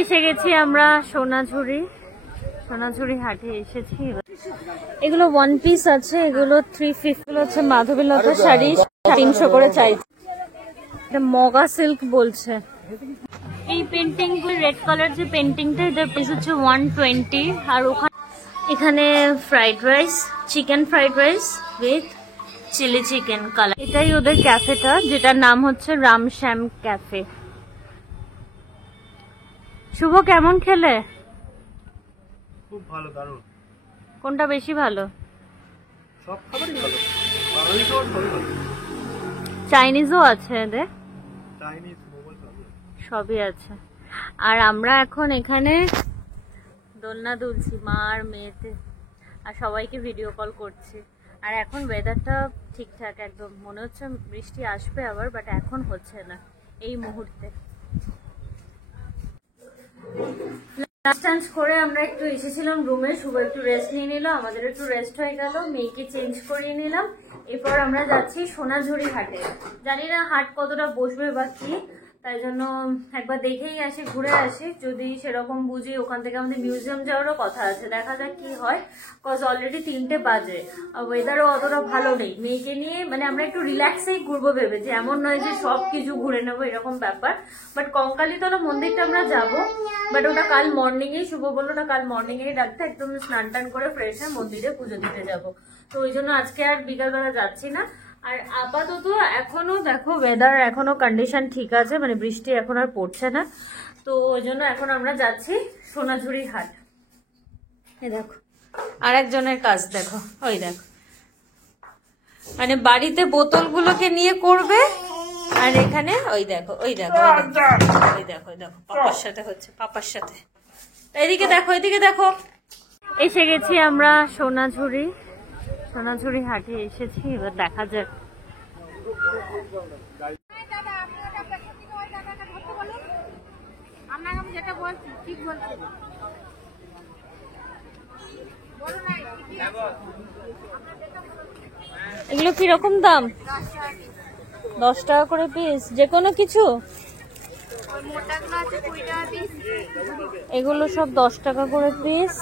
এসে গেছি আমরা সোনাঝুরি হাটে এসেছি। এগুলো ওয়ান পিস আছে, এগুলো 350 হচ্ছে মাধবীলতা শাড়ি 300 করে চাইছে। এটা মগা সিল্ক বলছে। এই পেন্টিং রেড কালার যে পেন্টিংটা এটার প্রাইস হচ্ছে 120। আর এখানে fried rice, chicken fried rice with chili chicken colour. এটাই ওদের ক্যাফেটা, যেটার নাম হচ্ছে রামশ্যাম ক্যাফে। শুভ কেমন খেলে? খুব ভালো, দারুণ। কোনটা বেশি ভালো? সব খাবারই ভালো, বাঙালি খাবার সবই ভালো। চাইনিজও আছে এদের, চাইনিজ মোমো সবই আছে। আর আমরা এখন এখানে দোলনা দুলছি মা আর মেয়েতে, আর সবাইকে ভিডিও কল করছি। আর এখন ওয়েদারটা ঠিকঠাক, একদম মনে হচ্ছে বৃষ্টি আসবে আবার, বাট এখন হচ্ছে না এই মুহূর্তে। লাঞ্চ করে আমরা একটু এসেছিলাম রুমে, শুভ একটু রেস্ট নিয়ে নিল, আমাদের একটু রেস্ট হয়ে গেল, মেয়েকে চেঞ্জ করিয়ে নিলাম। এরপর আমরা যাচ্ছি সোনাঝুরি হাটে। জানি না হাট কতটা বসবে বা কি, তাই জন্য একবার দেখেই আসি, ঘুরে আসি। যদি সেরকম বুঝি, ওখান থেকে আমাদের মিউজিয়াম যাওয়ারও কথা আছে, দেখা যাক কি হয়। কজ অলরেডি 3টে বাজে, ওয়েদারও অতটা ভালো নেই। মেয়েকে নিয়ে মানে আমরা একটু রিল্যাক্সেই ঘুরবো ভেবেছি, এমন নয় যে সব কিছু ঘুরে নেবো এরকম ব্যাপার। বাট কঙ্কালীতলা মন্দিরটা আমরা যাবো, বাট ওটা কাল মর্নিং এই, শুভ বললো ওটা কাল মর্নিং এই রাখতে, একদম স্নান টান করে ফ্রেশ হয়ে মন্দিরে পুজো দিতে যাবো। তো ওই জন্য আজকে আর বিকালবেলা যাচ্ছি না। আর আপাতত এখনো দেখো ওয়েদার এখনো কন্ডিশন ঠিক আছে, মানে বৃষ্টি এখন আর পড়ছে না। তো ওই জন্য এখন আমরা যাচ্ছি সোনাঝুরি হাট। এই দেখো আর একজনের কাজ দেখো, ওই দেখো, মানে বাড়িতে বোতলগুলোকে নিয়ে করবে, আর এখানে ওই দেখো ওই দেখো ওই দেখো ওই দেখো পাপার সাথে হচ্ছে, পাপার সাথে। এদিকে দেখো, এদিকে দেখো। এসে গেছি আমরা সোনাঝুরি হাটে এসেছি, এবার দেখা যাক। এগুলো কিরকম দাম? 10 টাকা করে পিস, যে কোনো কিছু? এগুলো সব 10 টাকা করে পিস,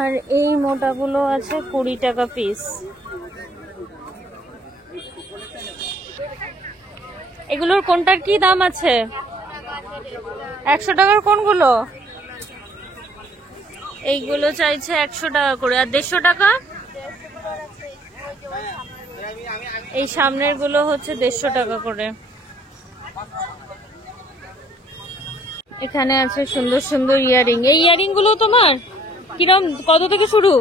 আর এই মোটাগুলো আছে 20 টাকা পিস। এগুলোর কোনটার কি দাম আছে? 100 টাকার কোনগুলো? এইগুলো চাইছে 100 টাকা করে, আর 150 টাকা। এই সামনের গুলো হচ্ছে 150 টাকা করে। এখানে আছে সুন্দর সুন্দর ইয়ারিং। এই ইয়ারিং গুলো তোমার কিরম, কত থেকে শুরু?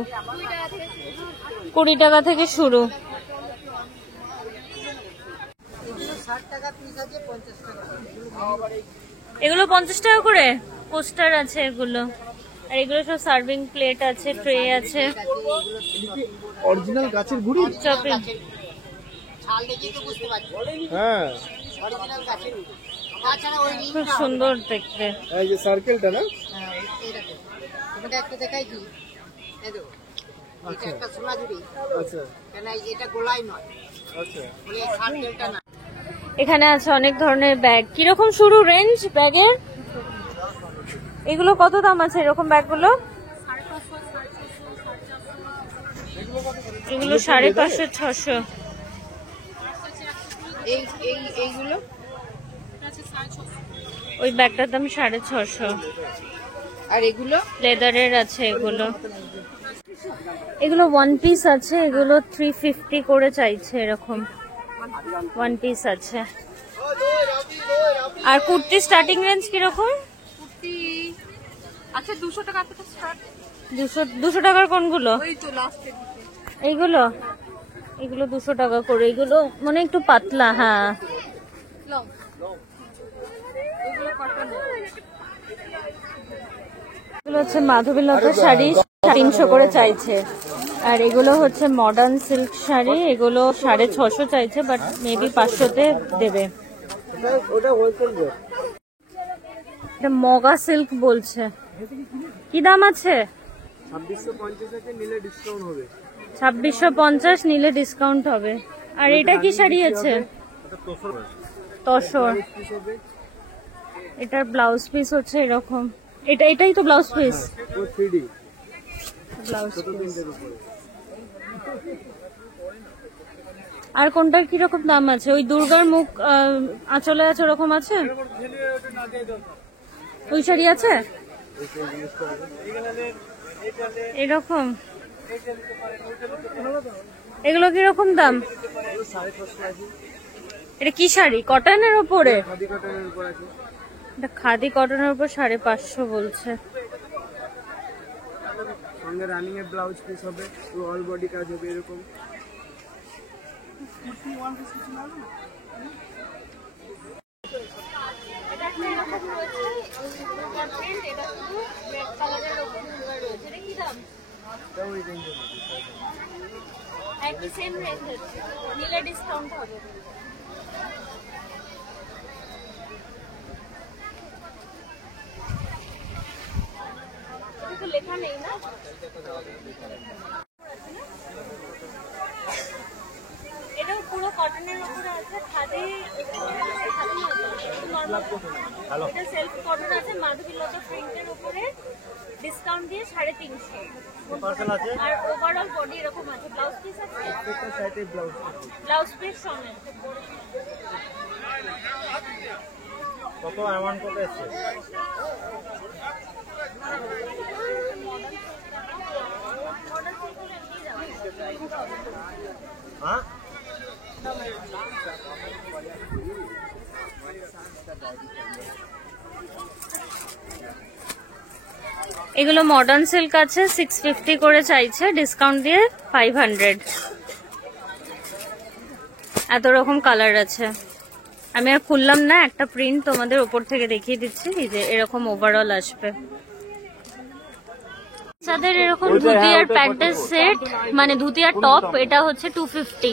20 টাকা থেকে শুরু। এগুলো 50 টাকা করে। পোস্টার আছে এগুলো, আর এগুলো সব সার্ভিং প্লেট আছে, ট্রে আছে। অরিজিনাল গাছের গুড়ি, চপিং। হ্যাঁ খুব সুন্দর দেখতে। এই যে সার্কেলটা না, এটা একটা দেখাই কি, এই দেখো এটা একটা সোনাঝুরি। আচ্ছা কেন এটা গোলাই নয়, আচ্ছা এই সার্কেলটা না। এখানে আছে অনেক ধরনের ব্যাগ। কিরকম শুরু রেঞ্জ ব্যাগের? এগুলো কত দাম আছে এরকম ব্যাগগুলো? এগুলো 550 600। এইগুলো ওই ব্যাগটার দাম 650। আর এগুলো লেদারের আছে এগুলো। এগুলো ওয়ান পিস আছে, এগুলো 350 করে চাইছে, এরকম ওয়ান পিস আছে। আর কুর্তি স্টার্টিং রেঞ্জ কিরকম? কুর্তি আচ্ছা 200 টাকা থেকে স্টার্ট। 200 টাকার কোনগুলো? ওই তো লাস্টে এইগুলো 200 টাকা করে। এগুলো মানে একটু পাতলা। হ্যাঁ লং, এগুলো কটন। এগুলো হচ্ছে মাধবীলতা শাড়ি 300 করে চাইছে, আর এগুলো হচ্ছে মডার্ন সিল্ক শাড়ি, এগুলো 650 চাইছে, বাট মেবি 500-তে দেবে। এটা মগা সিল্ক বলছে। কি দাম আছে? 2650 নিলে ডিসকাউন্ট হবে। 2650 নিলে ডিসকাউন্ট হবে। আর এটা কি শাড়ি আছে? তসর। এটার ব্লাউজ পিস হচ্ছে এরকম, এটাই তো blouse piece, 3D blouse piece. আর কোনটার কিরকম দাম আছে? ওই দুর্গার মুখ আঁচলে আছে ওরকম আছে? ওই শাড়ি আছে এরকম? এগুলো কিরকম দাম? এটা কি শাড়ি? কটনের উপরে? এটা খাদি কটনের উপর 550 বলছে। সঙ্গে রানিং এর ব্লাউজ পিস হবে, পুরো অল বডি কাজ হবে এরকম। ডিসকাউন্ট হবে। লেখা নেই না? এটাও পুরো কটনের উপরে আছে, খাদি এটা সেলফ কটন আছে, মাধবীলতা প্রিন্টের উপরে ডিসকাউন্ট দিয়ে 350। আর ওভারঅল বডি এরকম আছে। ব্লাউজ পিস আছে, ব্লাউজ পিস সমেত। কত অ্যামাউন্ট কত আছে? হ্যাঁ এগুলো মডার্ন সিল্ক আছে, 650 করে চাইছে, ডিসকাউন্ট দিয়ে 500। এত রকম কালার আছে, আমি আর খুললাম না, একটা প্রিন্ট তোমাদের উপর থেকে দেখিয়ে দিচ্ছি। এই যে এরকম ওভারঅল আসবে। বাচ্চাদের এরকম ধুতি আর প্যান্টের সেট, মানে ধুতি আর টপ, এটা হচ্ছে 250।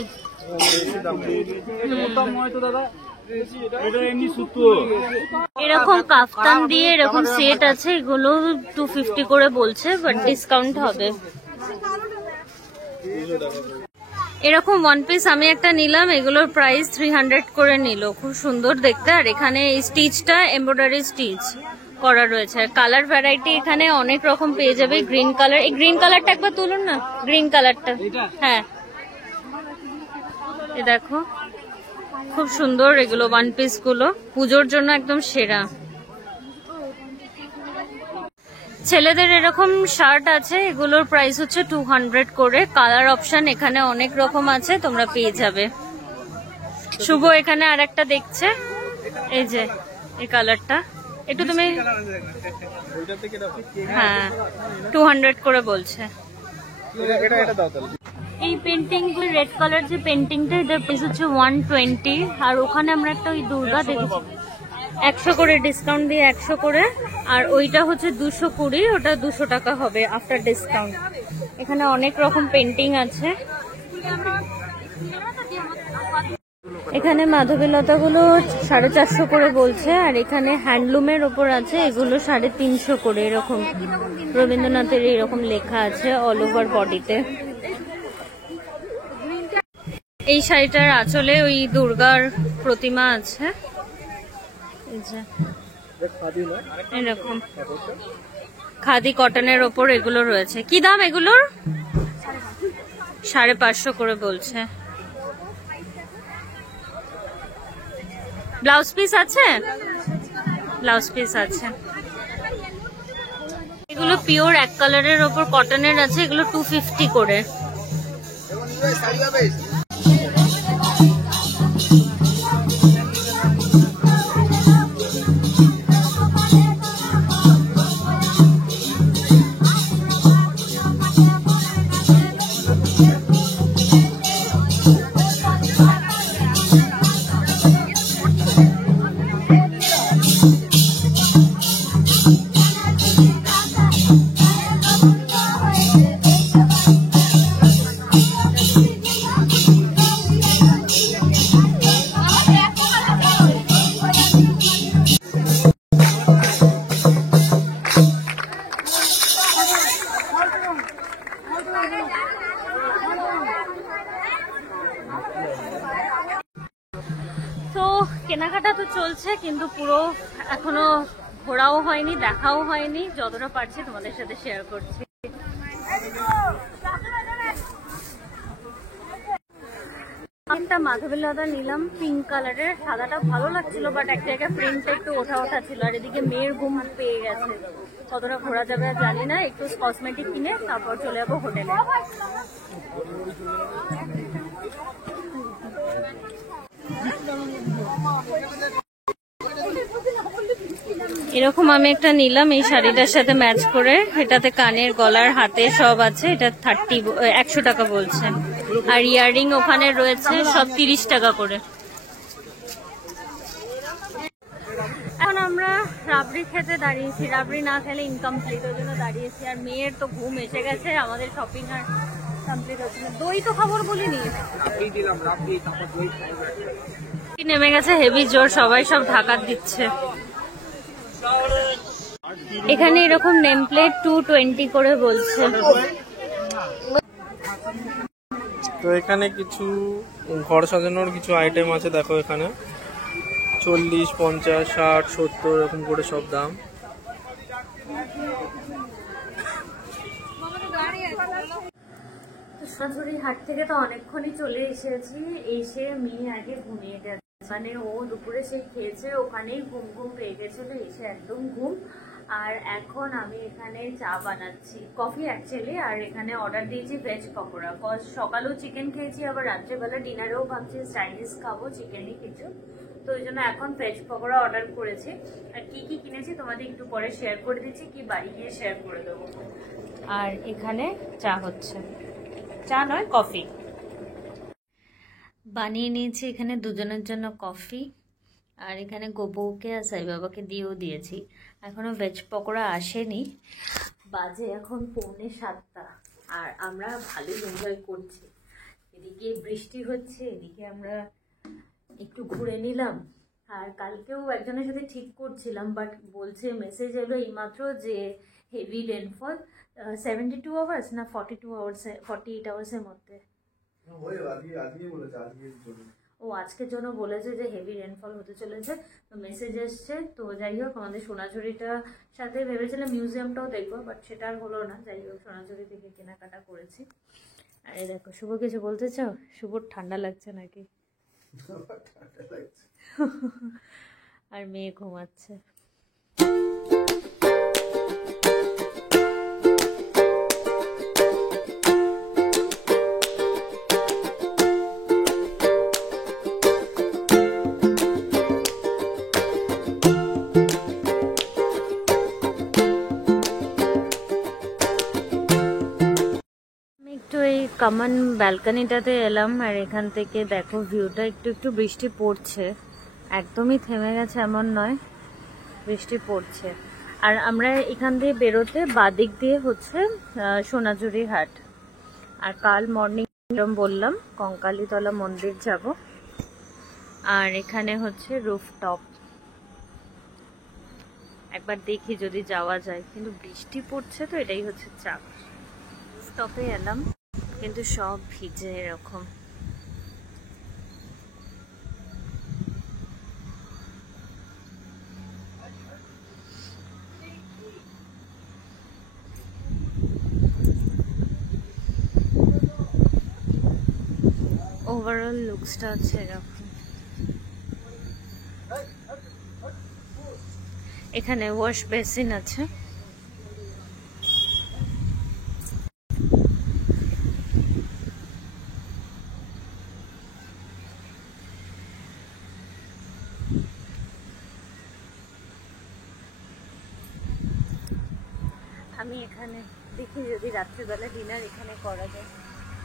এরকম কাফতান দিয়ে এরকম সেট আছে, এগুলো 250 করে বলছে, বাট ডিসকাউন্ট হবে। এরকম ওয়ান পিস আমি একটা নিলাম, এগুলোর প্রাইস 300 করে নিল। খুব সুন্দর দেখতে, আর এখানে এই স্টিচটা এমব্রয়ডারি স্টিচ করা রয়েছে। আর কালার ভ্যারাইটি এখানে অনেক রকম পেয়ে যাবে। গ্রিন কালার, এই গ্রিন কালারটা একবার তুলুন না, গ্রিন কালারটা। হ্যাঁ, এ দেখো খুব সুন্দর এগুলো ওয়ান পিস গুলো, পুজোর জন্য একদম সেরা। ছেলেদের এরকম শার্ট আছে, এগুলোর প্রাইস হচ্ছে 200 করে। কালার অপশন এখানে অনেক রকম আছে, তোমরা পেয়ে যাবে। শুভ এখানে আর একটা দেখছে, এই যে এই কালারটা, একটু তুমি, হ্যাঁ 200 করে বলছে। এই পেন্টিং রেড কালার যে পেন্টিংটা, এটার প্রাইস হচ্ছে 120। আর ওখানে আমরা একটা ওই দুর্গা দেখেছি 100 করে, ডিসকাউন্ট দিয়ে 100 করে। আর ওইটা হচ্ছে 220, ওটা 200 টাকা হবে আফটার ডিসকাউন্ট। এখানে অনেক রকম পেন্টিং আছে। এখানে মাধবীলতা গুলো 450 করে বলছে। আর এখানে হ্যান্ডলুমের ওপর আছে, এগুলো 350 করে। এরকম রবীন্দ্রনাথের এরকম লেখা আছে অল ওভার বডিতে। এই শাড়িটার আঁচলে ওই দুর্গার প্রতিমা আছে, এরকম খাদি কটনের ওপর এগুলো রয়েছে। কি দাম এগুলোর? 550 করে বলছে। ব্লাউজ পিস আছে, ব্লাউজ পিস আছে। এগুলো পিওর এক কালারের ওপর কটনের আছে, এগুলো 250 করে। কেনাকাটা তো চলছে, কিন্তু পুরো এখনো ঘোরাও হয়নি, দেখাও হয়নি, যতটা পারছি তোমাদের সাথে শেয়ার করছি। একটা মাধবের লতা নিলাম পিঙ্ক কালারের, সাদাটা ভালো লাগছিল বাট এক জায়গায় প্রিন্টটা একটু ওঠা ওঠা ছিল, আর এদিকে মেয়ের ঘুম পেয়ে গেছে, কতটা ঘোরা যাবে জানি না। একটু কসমেটিক কিনে তারপর চলে যাবো হোটেলে। এরকম আমি একটা নিলাম এই শাড়িটার সাথে ম্যাচ করে, এটাতে কানের গলার হাতে সব আছে, এটা 100 টাকা বলছে, আর ইয়াররিং ওখানে রয়েছে সব 30 টাকা করে। এখন আমরা রাবড়ি খেতে দাঁড়িয়েছি, রাবড়ি না খেলে ইনকমপ্লিট, ওই জন্য দাঁড়িয়েছি। আর মেয়ের তো ঘুম এসে গেছে, আমাদের শপিং আর কমপ্লিট হচ্ছে না। দই তো খবর বলিনি, নেমে গেছে হেভি জোর, সবাই সব ঢাকা দিচ্ছে। এখানে এরকম নেম প্লেট 220 করে বলছে। তো এখানে কিছু ঘর সাজানোর কিছু আইটেম আছে, দেখো এখানে 40, 50, 60, 70 এরকম করে সব দাম। সোনাঝুরি হাট থেকে তো অনেকক্ষণই চলে এসেছি, এসে মেয়ে আগে ঘুমিয়ে গেছে, মানে ও দুপুরে সে খেয়েছে, ওখানেই ঘুম ঘুম পেয়ে গেছিল, এসে একদম ঘুম। আর এখন আমি এখানে চা বানাচ্ছি, কফি অ্যাকচুয়ালি, আর এখানে অর্ডার দিয়েছি ভেজ পকোড়া। সকালেও চিকেন খেয়েছি, আবার রাত্রেবেলা ডিনারেও ভাবছি চাইনিজ খাবো, চিকেনই কিছু, তো ওই জন্য এখন ভেজ পকোড়া অর্ডার করেছি। আর কি কি কিনেছি তোমাদের একটু পরে শেয়ার করে দিচ্ছি, কি বাড়ি গিয়ে শেয়ার করে দেবো। আর এখানে চা হচ্ছে, চা নয় কফি বানিয়ে নিয়েছি এখানে দুজনের জন্য কফি, আর এখানে গোবউকে আর সাই বাবাকে দিয়েও দিয়েছি। এখনো ভেজ পকোড়া আসেনি, বাজে এখন 6:45, আর আমরা ভালোই এনজয় করছি। এদিকে বৃষ্টি হচ্ছে, এদিকে আমরা একটু ঘুরে নিলাম। আর কালকেও একজনের সাথে ঠিক করছিলাম, বাট বলছে মেসেজ এলো এইমাত্র যে হেভি রেনফল 72 আওয়ার্স না 48 আওয়ার্সের মধ্যে। ও আজকের জন্য বলেছে যে হেভি রেনফল হতে চলেছে, তো মেসেজ এসছে। তো যাই হোক, আমাদের সোনাঝুরিটার সাথে ভেবেছিলাম মিউজিয়ামটাও দেখবো, বাট সেটা আর হলো না। যাই হোক, সোনাঝুরি থেকে কেনাকাটা করেছি। আরে দেখো, শুভ কিছু বলতে চাও? শুভর ঠান্ডা লাগছে নাকি? আর মেয়ে ঘুমাচ্ছে। কমন ব্যালকনিটাতে এলাম, আর এখান থেকে দেখো ভিউটা, একটু একটু বৃষ্টি পড়ছে, একদমই থেমে গেছে এমন নয়, বৃষ্টি পড়ছে। আর আমরা এখান দিয়ে বেরোতে বাদিক দিয়ে হচ্ছে সোনাঝুরি হাট। আর কাল মর্নিং বললাম কঙ্কালীতলা মন্দির যাব। আর এখানে হচ্ছে রুফটপ, একবার দেখি যদি যাওয়া যায়, কিন্তু বৃষ্টি পড়ছে তো এটাই হচ্ছে চাপ। রুফটপে এলাম, কিন্তু সব ভিজে এরকম। ওভারঅল লুকসটা আছে এরকম। এখানে ওয়াশ বেসিন আছে। আমি এখানে দেখি যদি রাত্রিবেলা ডিনার এখানে করা যায়,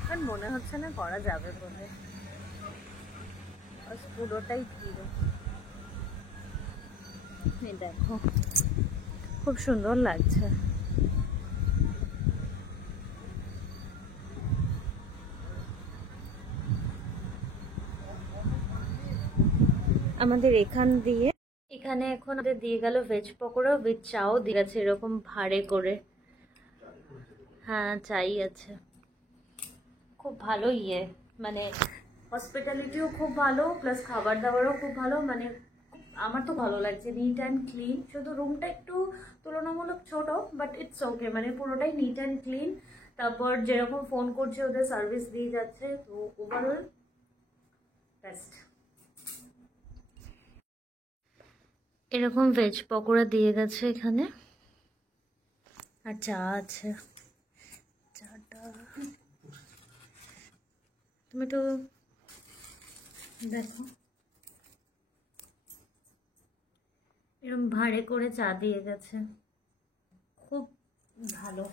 কারণ মনে হচ্ছে না করা যাবে বলে, পুরোটাই ভিড়। দেখো খুব সুন্দর লাগছে। আমাদের এখান দিয়ে এখানে এখন আমাদের দিয়ে গেল ভেজ পকোড়া উইথ চাও দিয়ে গেছে এরকম ভাড়ে করে। হ্যাঁ, চাই আছে। খুব ভালো মানে হসপিটালিটিও খুব ভালো, প্লাস খাবার দাবারও খুব ভালো, মানে আমার তো ভালো লাগছে, নিট অ্যান্ড ক্লিন। শুধু রুমটা একটু তুলনামূলক ছোট, বাট ইটস ওকে, মানে পুরোটাই নিট অ্যান্ড ক্লিন। তারপর যেরকম ফোন করছে ওদের সার্ভিস দিয়ে যাচ্ছে, তো ওভারঅল বেস্ট। এরকম ভেজ পকোড়া দিয়ে গেছে এখানে, আর চা আছে। চাটা তুমি তো দেখো, এরকম ভাঁড়ে করে চা দিয়ে গেছে, খুব ভালো।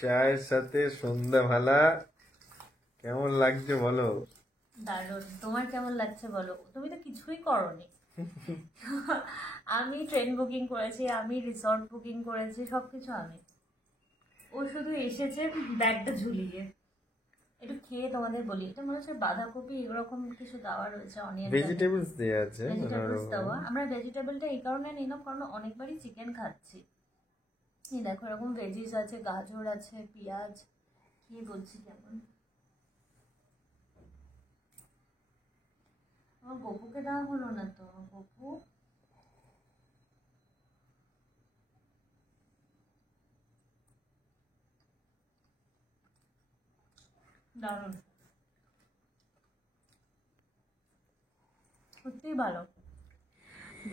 চায়ের সাথে সন্ধ্যাবেলা কেমন লাগছে বলো? দারুণ। তোমার কেমন লাগছে বলো? তুমি তো কিছুই করোনি। আমি ট্রেন বুকিং করেছি, আমি রিসর্ট বুকিং করেছি, সবকিছু আমি। ও শুধু এসেছে ব্যাগটা ঝুলিয়ে। একটু খেয়ে তোমাদের বলি, এটা মনে হচ্ছে বাঁধাকপি এরকম কিছু দেওয়া রয়েছে, অনিয়ন ভেজিটেবলস দেয়া আছে। ভেজিটেবলস দেওয়া। আমরা ভেজিটেবলটা এই কারণে নিলাম কারণ অনেকবারই চিকেন খাচ্ছি। এই দেখো এরকম ভেজিস আছে, গাজর আছে, পেঁয়াজ, কি বলছি কেমন। আমার গপুকে দেওয়া হলো না তো, গপু দারুণ, সত্যিই ভালো।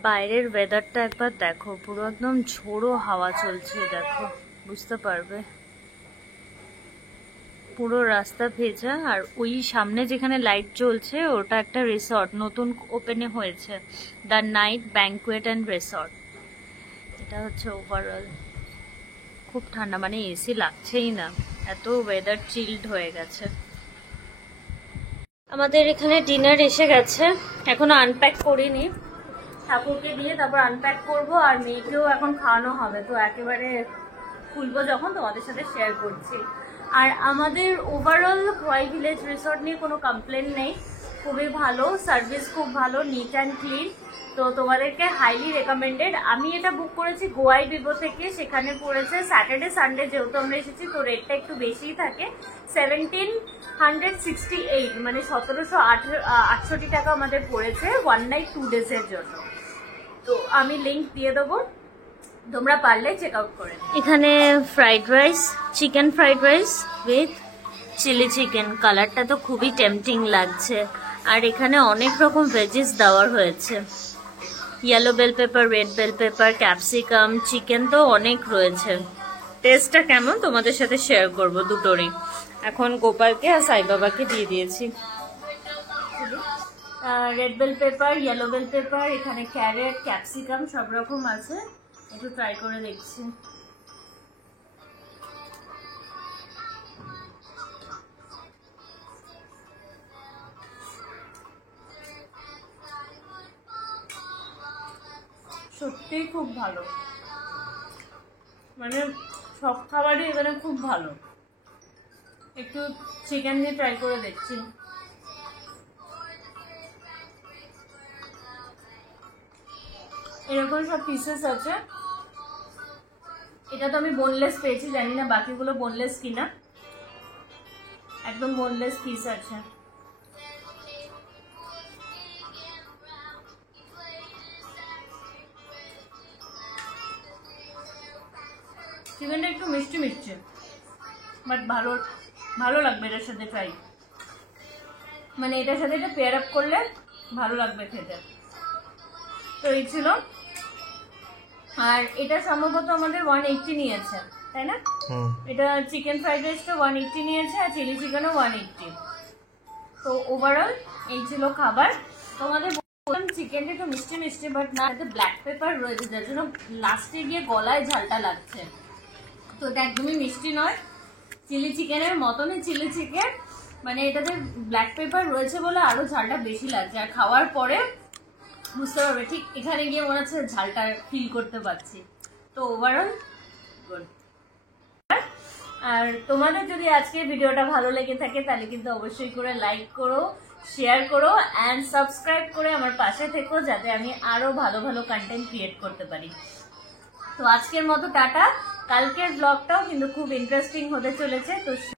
বাইরের ওয়েদারটা একবার দেখো, পুরো একদম ঝোড়ো হাওয়া চলছে, দেখো বুঝতে পারবে। পুরো রাস্তা ভেজা, আর ওই সামনে যেখানে লাইট জ্বলছে ওটা একটা রিসর্ট নতুন ওপেনে হয়েছে, the night banquet and resort. এটা হচ্ছে ওভারঅল। খুব ঠান্ডা, মানে এসি লাগছেই না, এত ওয়েদার চিল্ড হয়ে গেছে। আমাদের এখানে ডিনার এসে গেছে, এখনো আনপ্যাক করিনি। ঠাকুরকে দিয়ে তারপর আনপ্যাক করব, আর মেয়েকেও এখন খাওয়ানো হবে, তো একেবারে খুলবো যখন তোমাদের সাথে শেয়ার করছি। আর আমাদের ওভারঅল হোয়াই ভিলেজ রিসর্ট নিয়ে কোনো কমপ্লেন নেই, খুবই ভালো সার্ভিস, খুব ভালো, নিট অ্যান্ড ক্লিন। তো তোমাদেরকে হাইলি রেকমেন্ডেড। আমি এটা বুক করেছি গোয়াই বিবো থেকে, সেখানে পড়েছে স্যাটারডে সানডে, যেহেতু আমরা এসেছি তো রেটটা একটু বেশিই থাকে, 1768, মানে 1768 টাকা আমাদের পড়েছে 1 নাইট 2 ডেজের জন্য। তো আমি লিঙ্ক দিয়ে দেবো, তোমরা পারলে চেক আউট করে। এখানে fried rice, chicken fried rice with chili chicken, কালারটা তো খুবই টেম্পটিং লাগছে। আর এখানে অনেক রকম ভেজিস দেওয়া হয়েছে, yellow bell pepper, red bell pepper, capsicum, chicken তো অনেক রয়েছে। টেস্টটা কেমন তোমাদের সাথে শেয়ার করব দুটোরই। এখন গোপালকে আর সাই বাবাকে দিয়ে দিয়েছি। Red bell pepper, yellow bell pepper, এখানে ক্যারেট, ক্যাপসিকাম সব রকম আছে, একটু ট্রাই করে দেখছি। সত্যিই খুব ভালো, মানে সব খাবারই এখানে খুব ভালো। একটু চিকেন দিয়ে ট্রাই করে দেখছি। এরকম সব পিসেস আছে, এটা তো আমি বোনলেস পেয়েছি, জানি না বাকিগুলো বোনলেস কিনা। একদম বোনলেস পিস আছে। চিকেনটা একটু মিষ্টি মিষ্টি, বাট ভালো ভালো লাগবে এটার সাথে ট্রাই, মানে এটার সাথে এটা পেয়ার আপ করলে ভালো লাগবে খেতে। তো এই ছিল, আর এটা সম্ভবত আমাদের 180 নিয়েছে, তাই না? এটা চিকেন ফ্রাইড রাইসটা 180 নিয়েছে, আর চিলি চিকেনও 180। তো ওভারঅল এই ছিল খাবার। তোমাদের বললাম চিকেনটা একটু মিষ্টি মিষ্টি, বাট না, এতে ব্ল্যাক পেপার রয়েছে যার জন্য লাস্টে গিয়ে গলায় ঝালটা লাগছে। তো এটা একদমই মিষ্টি নয়, চিলি চিকেনের মতনই চিলি চিকেন, মানে এটাতে ব্ল্যাক পেপার রয়েছে বলে আরো ঝালটা বেশি লাগছে। আর খাওয়ার পরে বুঝতে পারবে, ঠিক এখানে গিয়ে মনে হচ্ছে ঝালটা ফিল করতে পারছি। তো ওভারঅল গুড। আর তোমাদের যদি আজকে ভিডিওটা ভালো লেগে থাকে তাহলে কিন্তু অবশ্যই করে লাইক করো, শেয়ার করো অ্যান্ড সাবস্ক্রাইব করে আমার পাশে থেকো, যাতে আমি আরো ভালো ভালো কন্টেন্ট ক্রিয়েট করতে পারি। তো আজকের মতো টাটা। কালকের ব্লগটাও কিন্তু খুব ইন্টারেস্টিং হতে চলেছে। তো